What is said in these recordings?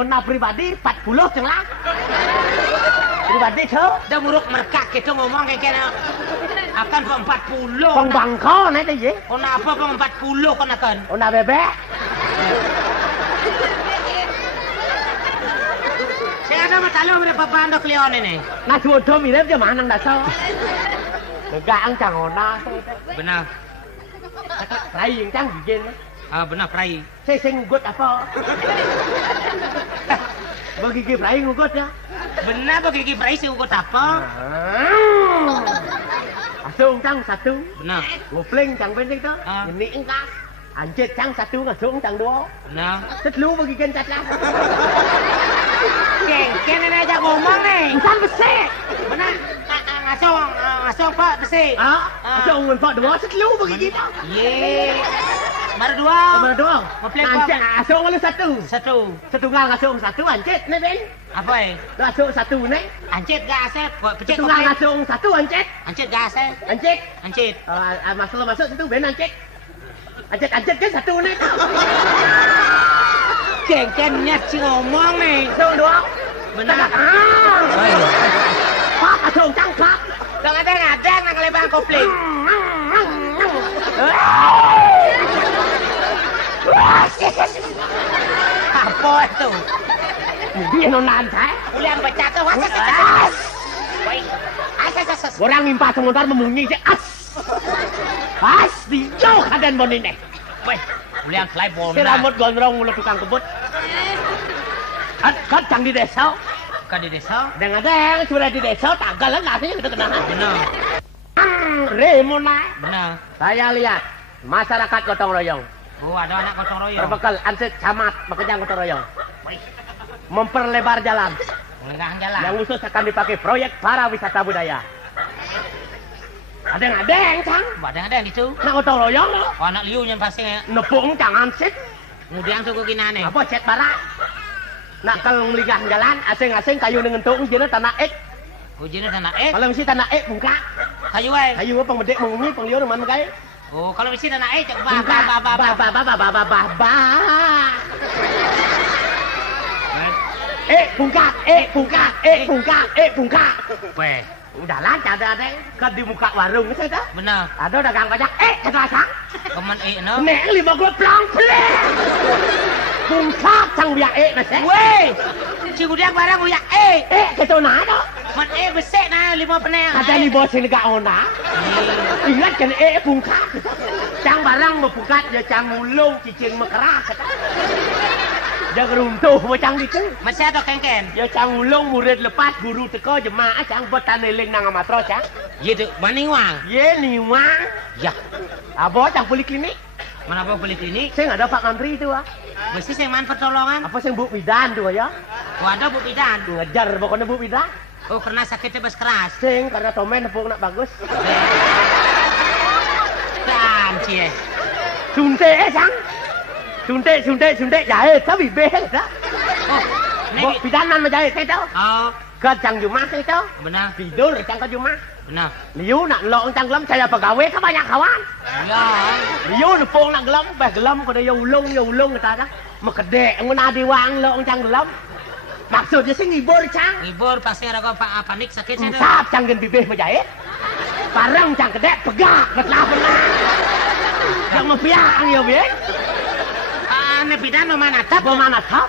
ona pribadi 40 ceng lah. Pribadi tuh. Udah muruk merkak gitu ngomong kayak akan 40. Pong bangko nih teh. Ona apa pong 40 kan akan? Ona bebek. Saya ada masalah berapa bandok Leon ini. Nah jodoh mirip aja manang dasar. Negang cang ona. Benar. Rai yang cang bikin. Ah benar Prai. Saya ngugut apa? Bagi gigi Prai ngugut ya. Benar bagi gigi Prai sih ngugut apa? Asung cang satu. Benar. Ngopling cang pendek tuh. Ah. Ini enggak. Anjir cang satu ngasung cang dua. Benar. Tetlu bagi gencat lah. Kengken ini aja ngomong nih. Bukan besi. Benar. Ngasong Pak besi. Asung ngon pak dua tetlu bagi kita. Ye. Baru dua. Mana doang? Ngopling Anjir Pak. asung oleh satu. Satu. Setunggal ngasung satu anjir nih Ben. Apa ya? Ngasung satu nih. Ancit gas pecet Setunggal ngasung satu anjir. Ancit gas Anjir. Ancit. Masuk situ Ben anjir. Anjir kan satu nih. Kengkennya sih ngomong nih. Asung doang. Benar. Pak asung cang pak. Dong ada nang lebang kopling. Apa itu? Dia nonan saya. Ulian baca tuh wasak. Baik. Asas. Orang impa sebentar memunyi sih. As dijauh kadan bon ini. Baik. Ulian fly ball. Si rambut gondrong mulut tukang kebut. Kan cang di desa. Kan di desa. Dengar sudah di desa tagalan nasinya kita kenal. Benar. Remona. Benar. Saya lihat masyarakat gotong royong. Oh, ada anak gotong royong. Berbekal ansik camat bekerja gotong royong. Baik. Memperlebar jalan. Melenggang jalan. Yang khusus akan dipakai proyek para wisata budaya. Ada cang. Ada yang gitu. Nak gotong royong lo. Oh, anak liu yang pasti Nepung cang ansik. kemudian suku kinane. Apa cet bara? Nak kalau meligah jalan asing-asing kayu dengan tung jeuna tanah ek. Ujine tanah Kalau mesti tanah ek buka. kayu wae. Kayu apa medek mengungi pengliur man kae. Oh, kalau mesti tanah cek bungkak. Weh, Udah lancar ada kan di muka warung itu dah. benar. Ada dagang pajak ketrasan. Kemen no. Nek 50 plang plek. Bungkak sang biak bese. Weh, cigudiak barang uyak Ketona ada. Man besek na 5 peneng. Ada ni bos sini gak ona. Ingat kan bungkak. Cang barang membukat ya cang mulung cicing mekerak. Jangan runtuh macam itu. Masih ada kengken. Ya cang ulung murid lepas guru teko jemaah cang betan eling nang amatro cang. Gitu, maning wang. Ye niwang. Ya, Abo cang poliklinik. mana apa beli klinik? Saya nggak ada Pak Menteri itu ah. Mesti saya man pertolongan. Apa sih Bu Bidan tuh ya? Oh, ada Bu Bidan. Ngejar pokoknya Bu Bidan. Oh, karena sakitnya bes keras. Sing karena tomen nepung nak bagus. Dan cie. Suntik cang. Suntik jahit tapi behel dah. Oh, Bu ini. Bidanan menjahit itu. Oh, Ke cang Jumat itu. benar, Tidur cang ke Jumat. benar. Liu nak lok cang gelem saya pegawai kan banyak kawan. Ya. Liu nepung nak gelem, bah gelem kada ya ulung kata dah. Mekedek nguna diwang lok cang gelem. Maksudnya sih ngibur cang. Libur pasti ada kau panik sakit saya. Sap cang gen bibih menjahit. Parang cang kedek pegak betlah belah. Yang mempiang ya bien. Ane Bidan mana tap? Apa mana tap?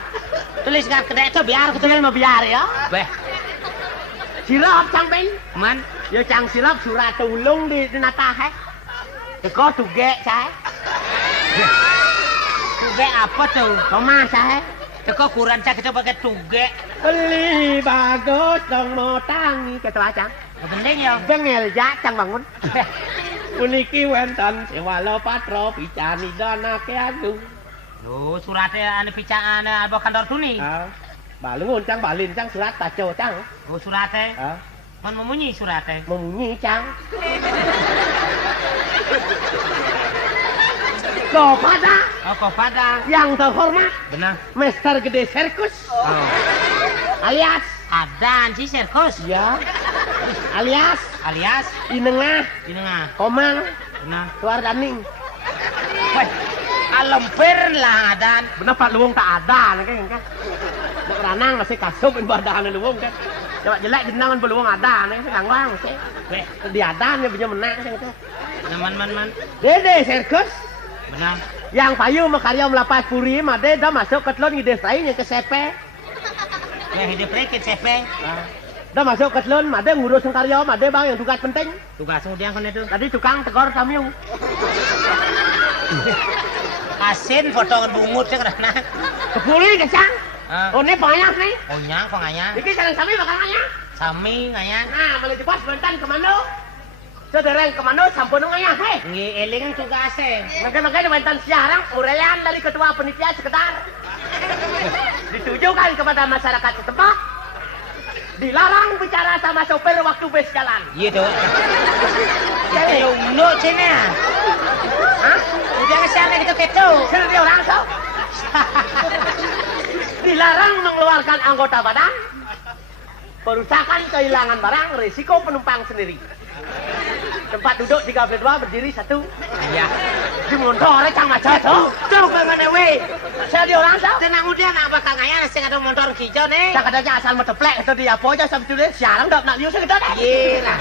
Tulis kan kedek itu biar Betul mau biar ya. Beh, Sirap cang ben. man. Ya cang sirap surat ulung di natah. Teko tuge saya. Tuge apa tuh? Koma saya. Teko kurang cak kita pakai tuge. Beli bagus dong mau tangi ketua cang. Penting ya. Bengel ja cang bangun. Puniki wenten sewalo patro picani dana ke agung. Loh, suratnya ane picaan ane kantor tuni. Balungun cang balin cang surat paco cang. Oh, suratnya. Man memunyi suratnya. Memunyi cang. Kepada Oh, kok pada. yang terhormat Benar. Master Gede Sirkus Oh. alias Ada anci serkos. ya alias Alias Inengah di tengah. Komang Benar. Luar Daning. Weh, alempir lah dan. Benar Pak Luwung tak ada kan. Nak ranang masih kasup badan lu wong kan. Coba jelek jenangan belum ada nih sekarang bang sih. Weh, di ada nih punya menang sih itu. Man. Dede sirkus. Benar. Yang payu makarya melapas puri mah dah masuk ke telon ngide lain yang ke sepe. Yang hidup rekit sepe. Dah masuk ke telon mah ngurus karya mah bang yang tugas penting. Tugas dia kan itu. Tadi tukang tegor samiu. Asin potongan bungut sih karena. Kepuli kesang. Oh ini banyak nih. Oh nyang penganya. Iki sareng sami bakal ngaya. Sami ngaya. Nah, malah jebas bentan kemana? Sedereng kemana sampun ngaya he. Ngi eling tugase. Maka bentan siarang urean dari ketua panitia sekedar. Ditujukan kepada masyarakat setempat. Dilarang bicara sama sopir waktu bus jalan. Iya tuh. Jadi lu cina. Hah? Udah kesana gitu gitu. Sini dia orang so. Dilarang mengeluarkan anggota badan. Perusakan kehilangan barang, risiko penumpang sendiri. Tempat duduk 32, berdiri 1. Iya. Di motor cang macet tuh. Tuh bagaimana we? Saya di orang so. Tenang udah nak bakal ngaya sing ada motor hijau nih. Cak katanya asal meteplek itu dia apa aja sampai tulis siaran dak nak liu segede dah. Iya nah.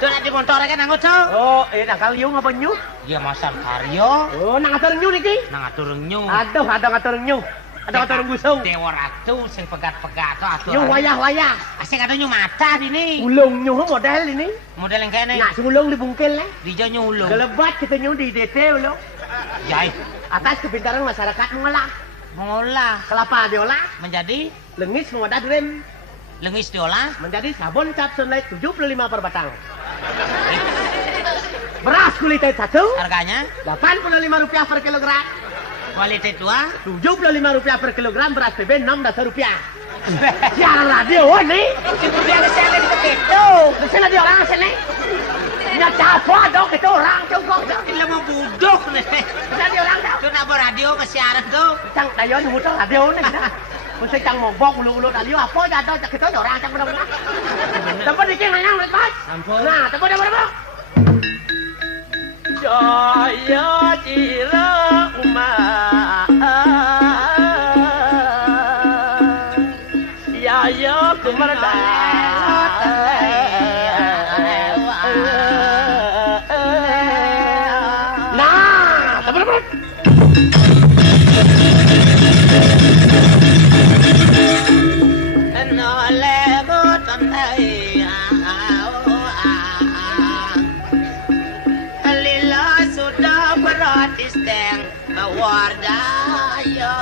Tuh nak di motor kan anggo tuh. Oh, nak kal liu ngapa nyu? Iya masa karyo. Oh, nak ngatur nyu niki. Nang atur nyu. Aduh, ada ngatur nyu. Ada ngatur gusung. Dewa ratu sing pegat-pegat tuh atur. Nyu wayah-wayah. Asing ada nyu mata ini. Ulung nyu model ini. Model yang kene. Nak sulung dibungkil lah. Dijo nyu ulung. Gelebat kita nyu di DT ulung. Jai. Atas kepintaran masyarakat mengolah. Mengolah Kelapa diolah, menjadi lengis mengodah rem, lengis diolah menjadi sabun cap sunlight 75 per batang. Beras kualitas 1, harganya Rp85 per kilogram. kualitas 2 Rp75 per kilogram, beras PB Rp6. Siaran radio nih. dia kesana gitu Kesana dia orang sini. Nggak capek dong itu orang cukup. ini mau budok nih Kesana dia orang tau. tuh nabur radio ke siaran tuh Cang dayon muter radio nih. Mesti cang mogok ulu-ulu radio apa jatuh cak itu orang cang benar-benar. Tempat dikit nanyang lihat mas. ampun Nah, tempat dia berapa? Jaya Cira Umar Yaya Nah, teman-teman. Wardaya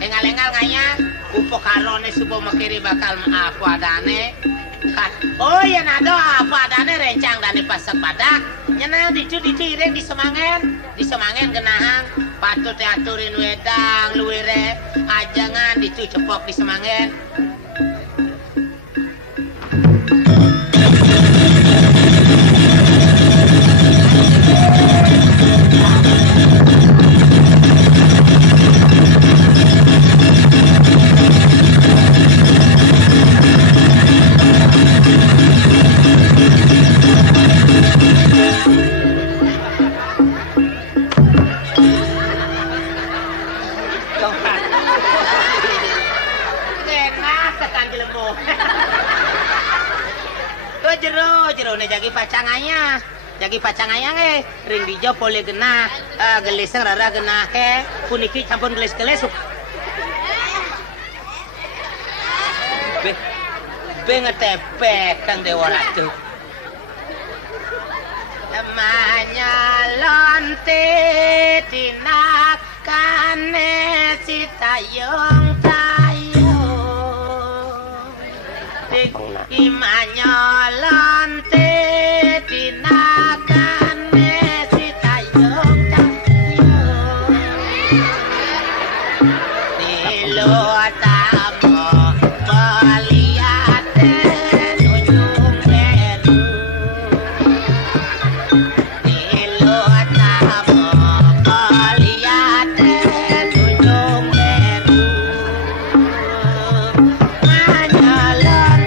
ngalengal nganya upo karone subo makiri bakal apa adane kat oh ya nado apa adane rencang dane pasak padak nyana dicu ireng di semangen genahang patut diaturin wedang luwire ajangan dicu cepok di semangen jero ne jagi pacanganya ring dijo pole genah geliseng rara genah puniki campur gelis-gelis be ngetepe kang dewa ratu namanya lonte tinakane citayong imanya lante tinakane sitayong tayong nilo tamo baliate ujung menu nilo tamo baliate ujung menu manyala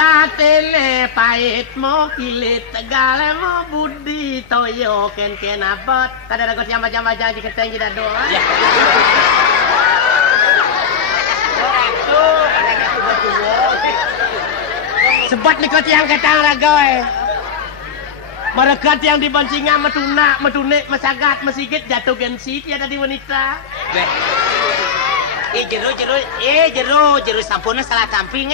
Sejatine pahit mo kilit tegale mo budi toyo ken abot kada ragot yang macam janji keteng tidak doa. Ya. Sebab nikot yang ketang ragoy. Meregat yang dibancingan metunek masagat mesigit jatuh gensi tiada di wanita. Jeru sampun salah tamping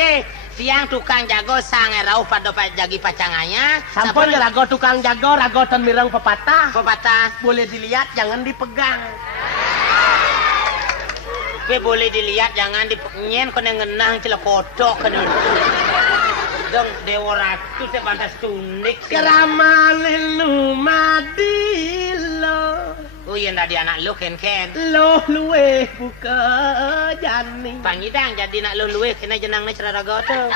tiang tukang jago sange rauh pada jagi pacanganya sampun rago tukang jago rago ten mireng pepatah boleh dilihat jangan dipegang boleh dilihat jangan dipengen kena ngenang cila kodok kena dong dewa ratu teh pantas tunik kerama lelu madilo. Oh iya ndak di anak lu ken Loh luwe buka jani pangidang jadi nak lu luwe kena jenangnya cerah rago tuh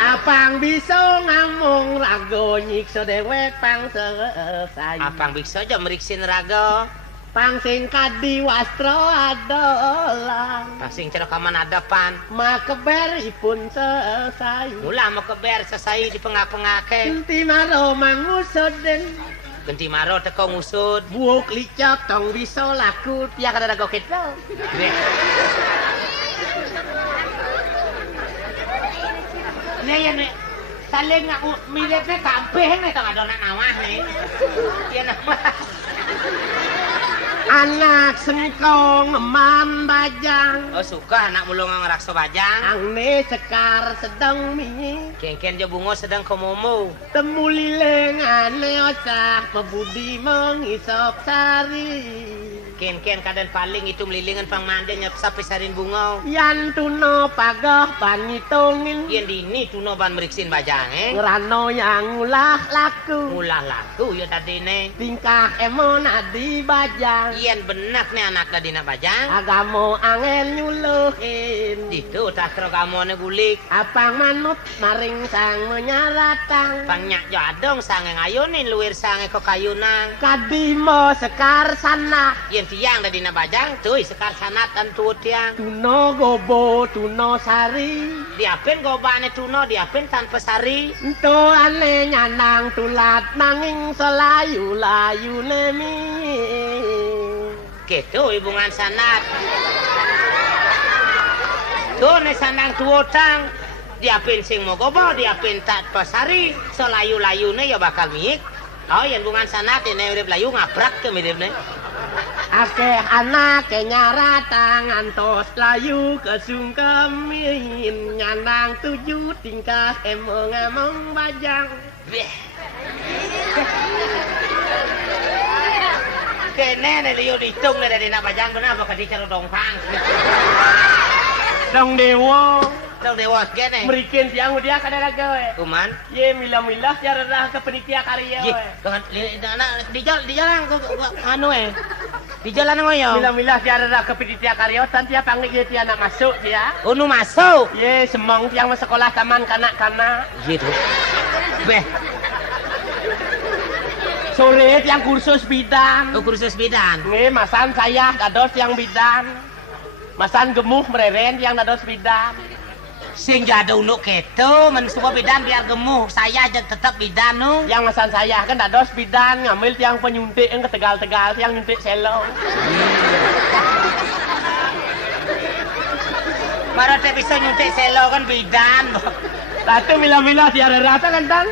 apang bisa ngamong rago nyiksa dewek pang selesai apang bisa aja meriksin rago pang sing kadi wastro adolang pang sing cerah kaman adapan makeber ipun selesai mula makeber selesai di pengak-pengaken inti maro mangusoden genti maro teko ngusut buuk licok tong bisa laku tiak ada rago kita nih ya nih saling miripnya kampeh nih tong adonan awah nih iya nama anak sengkong eman bajang oh suka anak mulung ngerakso bajang angne sekar sedang minyi ken jo bungo sedang komomo temu lileng ane osah pebudi mengisop sari ken kaden paling itu melilingan pang mande nyep sampai sarin bungo yan tuno pagah pangitongin yen dini tuno ban meriksin bajang ngerano yang ulah laku ya tadi nih tingkah emon adi bajang yen benak nih anak tadi nak bajang agamo angin nyuluhin itu tak gamone gulik apang manut maring sang menyaratang panyak jadong sange ngayunin luwir sange kok kayunang kadimo sekar sana yen tiang tadi nak bajang tuh sekar sanatan tuh tiang tuno gobo tuno sari diapen gobane tuno diapen tanpa sari ento ane nyanang tulat nanging selayu-layu nemi gitu hubungan sanat tuh nih sandang tuotang diapin sing mau gobo diapin tak pasari selayu-layu nih ya bakal miik oh yang hubungan sanat ini urip layu ngaprak ke mirip nih akeh anak nyara tangan tos layu kesungkemin nyanang 7 tingkah emong-emong bajang kene nih liu ditung nih dari nak bajang kenapa kadi cara dongpang dong dewo gene merikin tiang dia kadang gawe kuman ye milah-milah cara dah ke penitia karya ye di jalan anu di jalan ngoyo milah-milah cara dah ke penitia karya tan tiap panggil ye tiang nak masuk dia unu masuk ye semong tiang sekolah taman kanak-kanak gitu beh sore yang kursus bidan kursus bidan nge masan saya dados yang bidan masan gemuh mereren yang dados bidan sing jado unu keto men semua bidan biar gemuh saya aja tetap bidan nu yang masan saya kan dados bidan ngambil tiang penyuntik yang ketegal-tegal tiang nyuntik selo baru teh bisa nyuntik selo kan bidan Latu mila-mila tiara rata kan tan?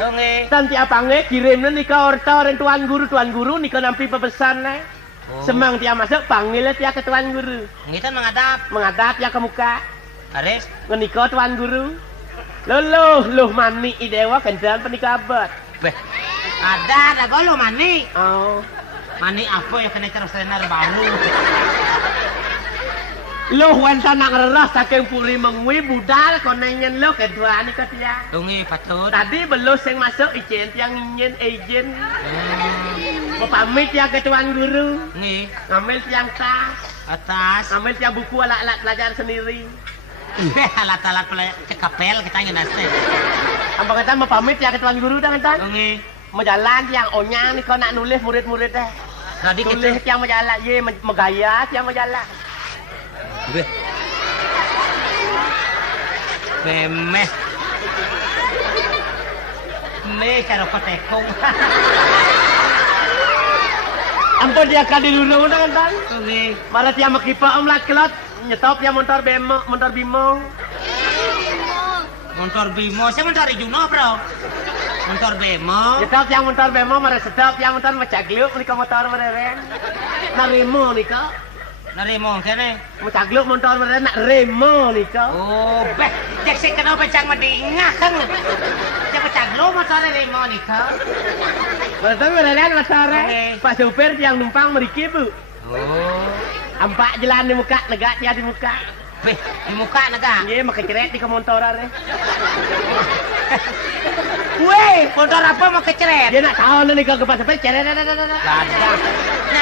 Tan tiap pange kirim nika orto ren tuan guru nika nampi pepesan nih. Semang tiap masuk panggil tiap ke tuan guru. Kita menghadap ya ke muka. Ares ngenika tuan guru. Loh mani idewa kendan penika abad. Beh. Ada golo mani. Oh. Mani apa ya kena terus tenar baru. Loh wansa nak ngerah saking puri mengwi budal konenyen lo kedua ni ketia. Dungi patut. Tadi belum sing masuk ijen tiang izin. Mau pamit ya ke tuan guru. Nggih. Ngambil tiang tas. Ngambil tiang buku alat-alat belajar sendiri. Alat-alat belajar ke kapel kita ngedaste. Apa kata mau pamit ya ke tuan guru dah kan? Nggih. Mau jalan tiang onyang ni kau nak nulis murid-murid teh. Tadi tulis tiang mau jalan ye megaya tiang mau jalan. Memeh Me cara kotekong. Ampun dia kan dilurung kan. Oke. Malah dia makipa om lat kelot nyetop ya motor bemo, motor bimo. Motor Bimo, saya motor Juno, Bro. Motor Bemo. Nyetop yang motor bemo, malah sedap yang motor macagluk nika motor mereren. Nak remo nika. Narimo kene. Macagluk motor mereren nak remo nika. Oh, beh, jak sik kena pecang medingah kan. Jak pecang lo motor Remo nika. Motor mereren motor. Oke. Pak supir yang numpang mriki, Bu. Oh. Ampak jalan di muka, negak dia di muka. Beh, di muka naga. Nggih, make ceret di motor are. Weh, motor apa mau keceret? Dia nak tahu nika ke Pak supir ceret. Gadah.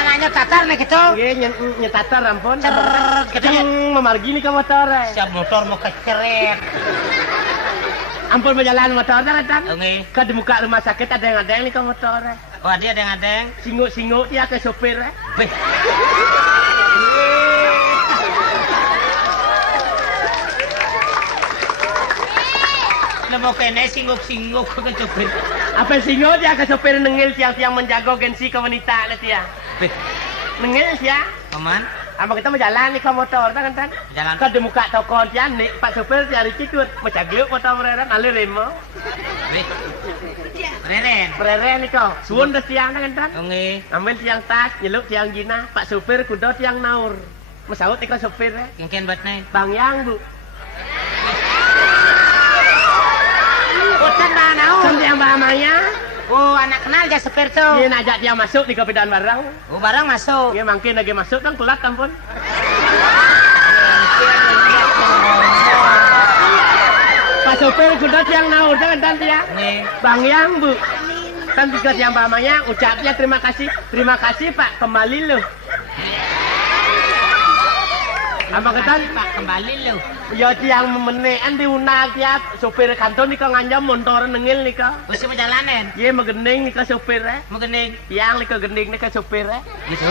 Nanya tatar nih gitu. Nggih, nyetatar ampun. Ceret, katanya. Memargi nika motor. Siap motor mau keceret. Ampun berjalan motor datang. Oke. Ke di muka rumah sakit ada yang nika motor. Oh, dia adeng-adeng. Singuk-singuk dia ke supir. Beh. Namo kene singguk-singguk ke supir. Apa singuk dia ke supir nengil tiang-tiang menjaga gengsi ke wanita lah dia. Beh, Nengil dia. paman, Apa kita berjalan nih ke motor kan kan? jalan. Ke di muka toko dia nih Pak supir dia ricikut menjagluk motor mereren alih remo. Beh. Renen. Mereren nih kau. Suun dah tiang kan kan? Oke. Ambil tiang tas, nyeluk tiang jinah, Pak supir kudo tiang naur. Masaut nih ke supir. Kengken batne. Bang Yang, Bu. Utan mana? Kan tiang bahamanya. Oh, anak kenal aja supir tuh. Dia najak dia masuk di kebedahan barang. Oh, barang masuk. Dia makin lagi masuk kan pelat ampun. Pak sopir kuda tiang naur kan dia. Nih. Bang Yang, Bu. Kan tiga tiang pahamanya ucapnya terima kasih. Terima kasih Pak, kembali loh. Apa ketan? Pak, kembali lu. Ya tiang menekan diunag ya sopir kantor nika nganjam motor nengil nika. Wis menjalanin. Ye megening nika sopir Mau gening. Tiang nika gending nika sopir Gitu.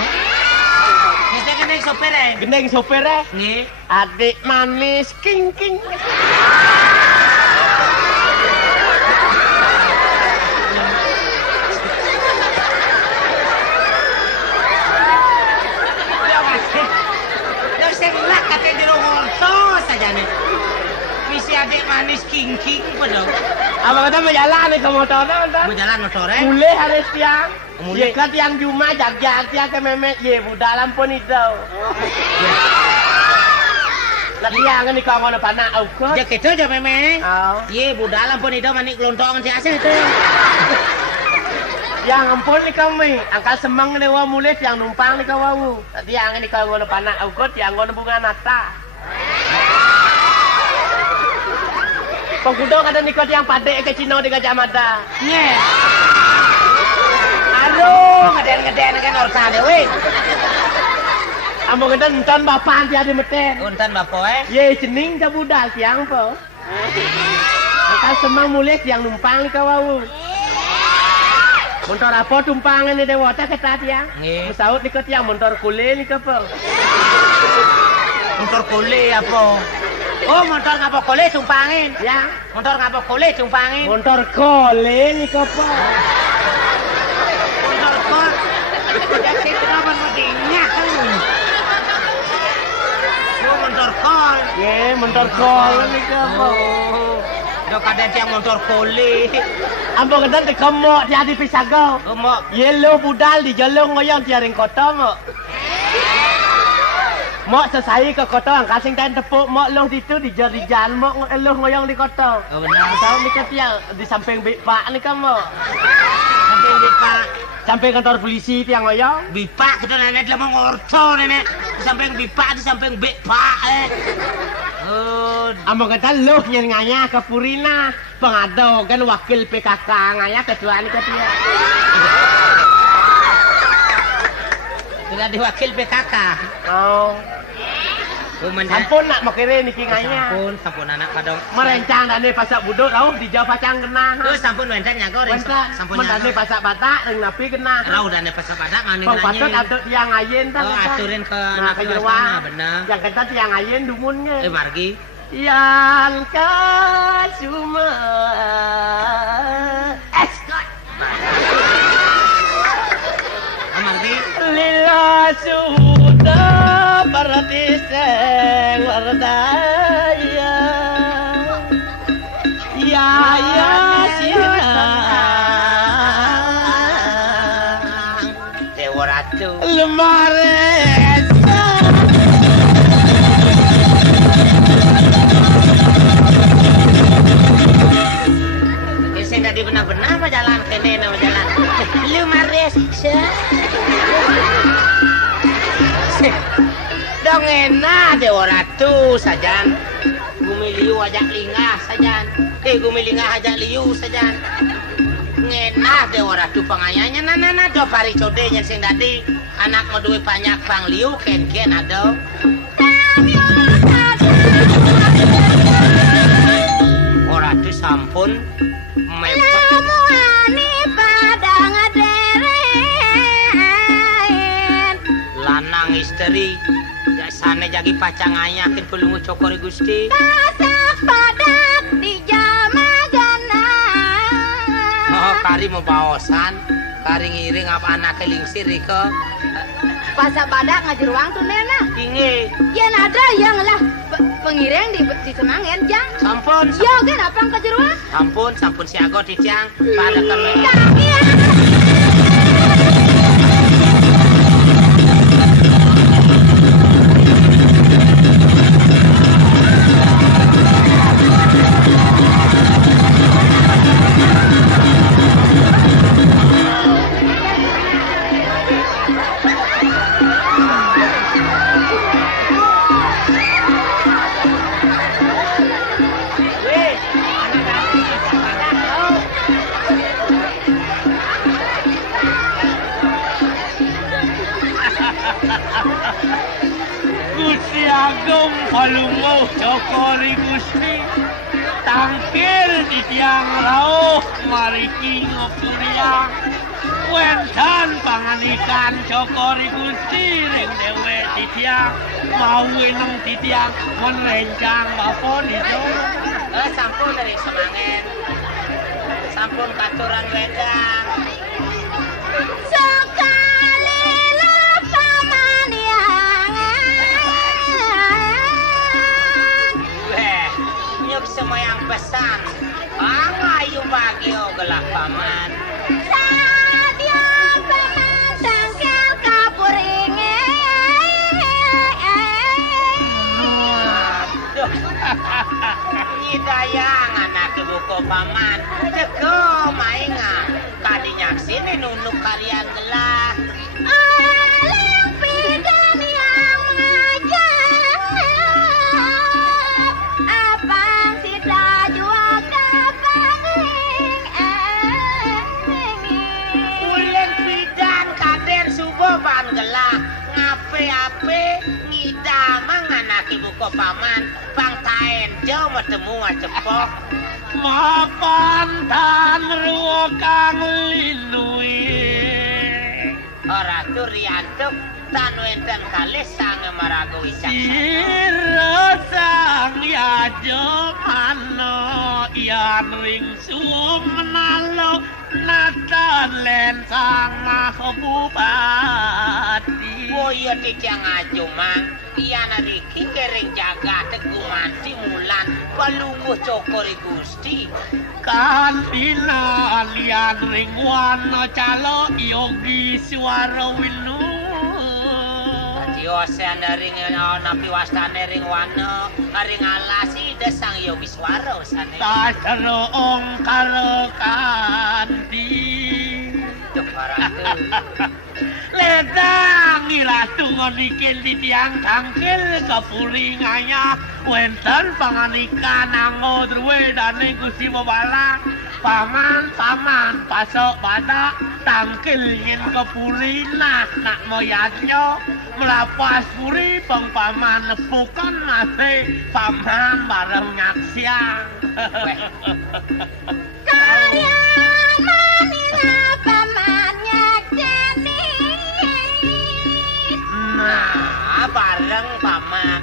Kita gening supir Gending sopir Nih. adik manis king king. Misi adik manis king padahal. Apa kata berjalan nih ke motornya kan? Berjalan motornya. Mulai harus tiang. Mulai. Ye kan tiang Juma jag-jag tiang ke memek ye budak lampun itu. Lah tiang ni kau ngono panak au Ya gitu aja memang. Oh. Ye budak lampun itu manik lontong si asih itu. Yang ampun ni kami, angkat semang ni wa mulai tiang numpang ni kau wau. Tiang ni kau ngono panak au tiang ngono bunga nata. Pengkudo kada ni kau tiang padek ke Cina di Gajah Mada. Nye. Aduh, ngeden kan orsa dewe. Amo kada enton bapak dia di meten. Untan bapak Ye cening ta budal tiang po. Angkat semang mulai tiang numpang ni kau wau. Motor apa tumpangan ni dewa ta kata tiang? Nggih. Musaut ni kau tiang motor kule ni kau po. Motor kole apa? Oh, motor ngapa kole tumpangin? Ya. Motor ngapa kole tumpangin? Motor kole ni kau po. Motor kol. Ya sih kenapa mestinya? Oh, motor kol. Ye, motor kole ni kau po. Oh, do kadang tiang motor kole. Ambo kedan te kemok dia di pisago. Oh, mau Yelo budal di jalung ngoyong tiaring kota mo. Mok selesai ke kota angkat sing ten tepuk mok loh situ di jalan mok loh ngoyong di kota. Oh, benar. Tahu ni ketia di samping Bipak ni kamu. Sampai bipak. Samping kantor polisi tiang ngoyong. Bipak kita nenek lemah ngorto nenek. Di samping bipak, di samping bipak Oh, Ambo kata loh nyen nganya ke Purina. Pengado kan wakil PKK ngaya ketua ni ketia. sudah diwakil PKK. Oh. Sampun nak makire niki nganya. Sampun anak padong. Merencang dane pasak buduk rauh di Jawa Pacang genah. Terus sampun wencang nyago Sampun dane pasak batak reng napi genah. Rauh dane pasak batak ngene Pang patut atuk tiang ayen ta. Oh, aturin ke nah, ke Jerwa. bener. Yang kata tiang ayen dumunnya. Margi. Yang ka cuma sudah bertiseng berdaya ya sinang Dewa Ratu lemaret saya nggak benar-benar apa jalan kene nama jalan lu mares dong enak Dewa Ratu sajan gumiliu ajak lingah sajan gumilingah ajak liu sajan ngenah Dewa Ratu pengayanya nana do pari codenya sing dadi anak mau duwe banyak pang liu ken ado Ora Ratu sampun Lamuani pada ngaderen lanang istri biasane jagi pacang ayakin pelungu cokori Gusti pasak padak di jamagana oh kari mau baosan kari ngiring apa anak lingsir Riko pasak padak ngajeruang tuh nena tinggi yang ada yang lah pengiring di Semangen jang sampun ya kan apa yang kejeruang sampun siago titiang pada kami Gusti Agung palungo cokori Gusti tangkil di tiang rauh mariki ngopuriang wentan panganikan cokori Gusti ring dewe di tiang mau eneng di tiang merencang bapon itu sampun dari Semangen sampun katuran wedang sekali lupa maniangan nyuk semua yang pesan ayo bagi gelap paman saat yang paman tangkil kapuringin Nyidayang anak buku paman Jego mainga kadinya sini nunuk kalian gelah aling pidan yang mengajak abang sida jual kapanging Ulen pidan kaden suboban gelah ngape-ape ngidamang anak ibu ko paman bang taen jauh bertemu cepok mapantan ruo kang linui ora turiantuk tan wenten kali sang marago wicaksana Sirosang yajo mano yan ring sumenalo natan len sang mahbubati Boyo tijang ajo mang iyan riki kering jaga teguman timulan palunguh cokori Gusti kan pinan yan ring wano calo yogi suara winu Diosen ring napi wastane ring wana ring alasi desang yogi swara sane tasaro ong karo kanti Ledang ilatungon ikin di tiang tangkil kepuringanya wenten panganikan angod wedane Gusti Babalang paman pasok badak tangkil yen kepurina nak moyatnya melapas puri pang paman nepukan nase paman bareng nyaksiang kalian manila pamannya jeni nah bareng paman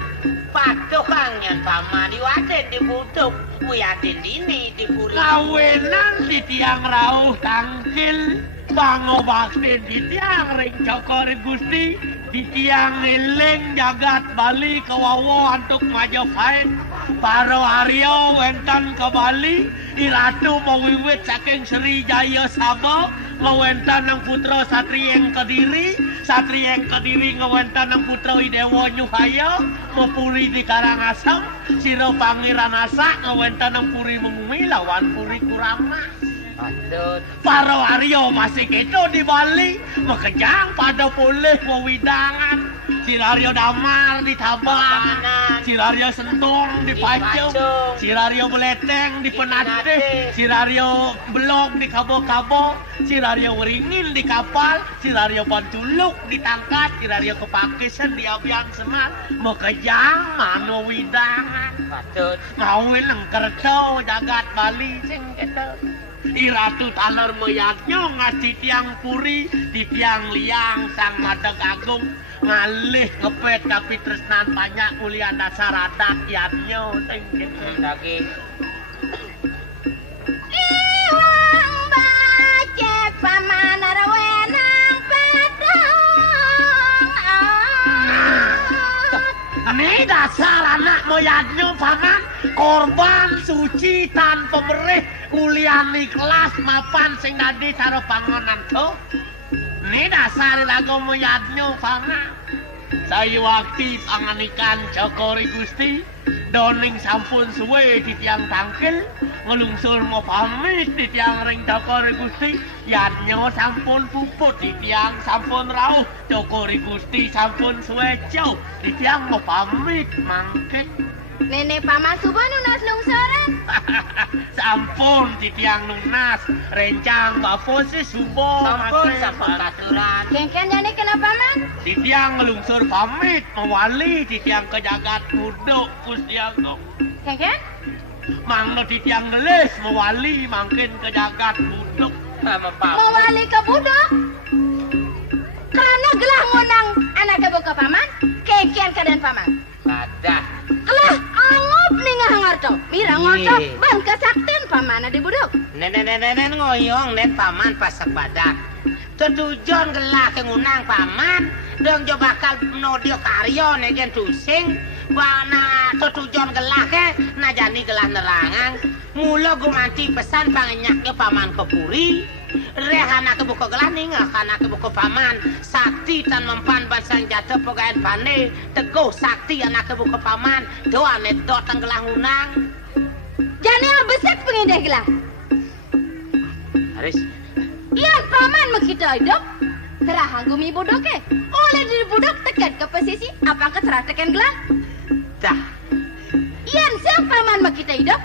patuh kangen paman diwaden dibutuh wiatin dini di pulau lawenan di tiang rauh tangkil pangobaktin di tiang ring Joko Gusti di tiang eling jagat Bali kawawo antuk Majapahit Paro Aryo wentan ke Bali Iratu mawiwit saking Sriwijaya Sabah ngawentan ng putra Satrieng Kediri Satrieng Kediri ngawentan ng putra Idewo Nyuhaya mapuri di Karangasem Siro Pangeran Asa ngawentan ng puri Mengumi lawan puri Kurama Patut. Paro Aryo masih gitu di Bali makejang pada boleh wewidangan Sirario Damar di Tabang Sirario Sentung di Pacung Sirario Beleteng di Penate Sirario Belong di Kabo-Kabo Sirario Weringin di kapal Sirario Bantuluk di Tangkat Sirario Kepakisan di Abian Semar makejang mano widangan Patut. ngawin ng kerto jagat Bali sing gitu Iratu taler meyaknya ngasih tiang puri di tiang liang sang madeg agung ngalih ngepet tapi tresnan banyak kuliah dasar adat yatnya Lagi. Iwang bacet paman arawenang pedang. ini dasar anak moyaknya paman korban suci tanpa merih kuliah di kelas mapan sing tadi taruh pangonan tuh ini dasar lagu moyaknya paman saya waktu panganikan Joko Gusti doning sampun suwe di tiang tangkil ngelungsur mau pamit di tiang ring Joko Gusti yanyo sampun puput di tiang sampun rauh Joko Gusti sampun suwe jauh di tiang mau pamit mangke Nenek paman subuh nunas lungsoran. sampun di tiang nunas rencang bafosi subo Sampun sampun katuran. Kengken jani kenapa man? di tiang ngelungsur pamit mewali di tiang kejagat kuduk Pustiago Kengken? mangno di tiang gelis mewali mangkin kejagat kuduk Sama Pak. Mawali ke budok. Karena gelah ngonang anak ke buka paman, kengken keadaan paman. Ada. Alah, angop nih ngarto. Mira ngarto, Iya. ban kesaktian paman di budok. Nenek ngoyong nen paman pasak badak. Tujuan gelah ke ngunang paman. Dong jo bakal nodio karyo negen tusing. Wana tujuan gelah ke najani gelah nerangan. Mula gumanti pesan pangenyak ke paman kepuri. Rehana ke buku gelah ningah kana ke buku paman. Sakti tan mempan basang jatuh pegawai pane. Teguh sakti anak ke buku paman. Doa net dotang gelah ngunang. Jani yang besar pengindah gelah. Haris. Iya paman makita hidup. Terahang gumi budok ke. Oleh di budok tekan ke posisi apa ke terah tekan gelah. Dah. Iyan siang paman makita hidup.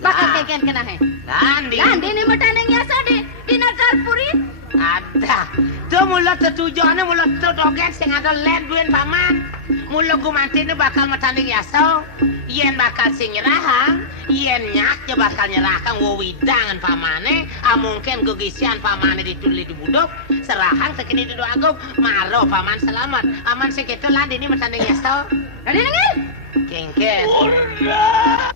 Bakal Ah. keken kena he. Landi. Landi ni matanang yasa di nakar puri. Ada. Tu mula tujuannya mula tu dogen sing ada len duin paman. Mula gumanti ni bakal matanding yaso. Yen bakal sing nyerahang. Yen nyak bakal nyerahkan wewidangan pamane. Mungkin gugisian pamane dituli di budok. Serahang sekini di doa maro paman selamat. Aman segitu landi ni matanding yaso. Landi nengen. Kengken. Urna